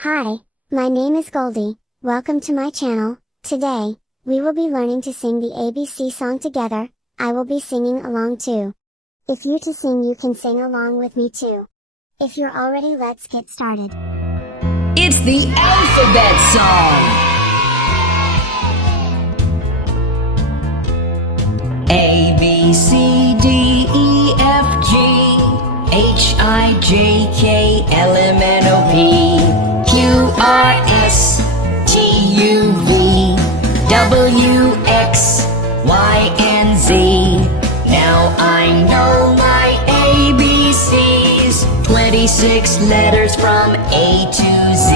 Hi, my name is Goldie, welcome to my channel. Today, we will be learning to sing the ABC song together. I will be singing along too. If you to sing you can sing along with me too. If you're already, let's get started. It's the alphabet song! A, B, C, D, E, F, G H, I, J, K, L, M, N, O, P Q, R, S, T, U, V W, X, Y, and Z. Now I know my ABCs, 26 letters from A to Z.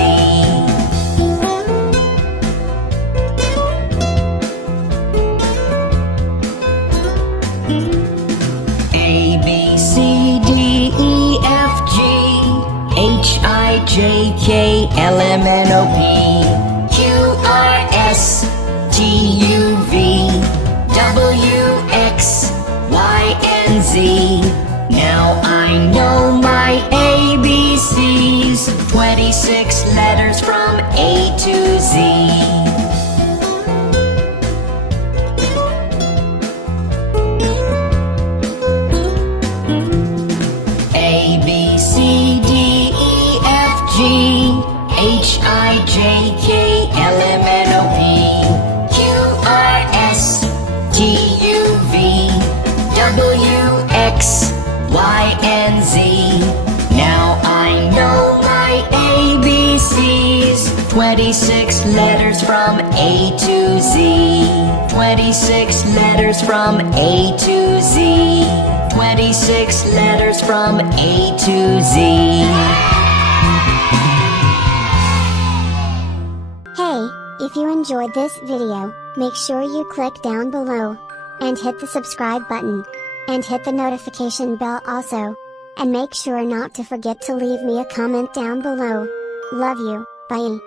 A, B, C, D, E, F, G H, I, J, K, L, M, N, O, P Q, R, S, T, U, V W, X, Y, and Z. Now I know my ABCs, 26 letters from A to Z. A, B, C, D, E, F, G H, I, J, K, L, M, N, O, P Q, R, S, T, U, V W, X, Y, and Z. Now I know my ABCs, 26 letters from A to Z. 26 letters from A to Z. 26 letters from A to Z. Hey, if you enjoyed this video, make sure you click down below and hit the subscribe button and hit the notification bell also. And make sure not to forget to leave me a comment down below. Love you, bye.